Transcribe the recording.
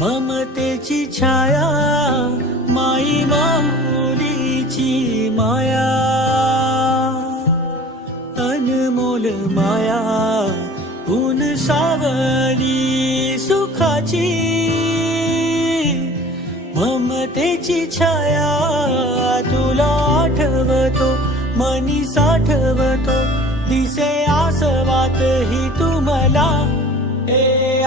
ममतेची छाया, माई माऊलीची माया, अनमोल माया, ऊन सावली सुखाची, ममतेची छाया तुला आठवतो, मनी साठवतो, दिसे आसवात ही तुम्हाला, हे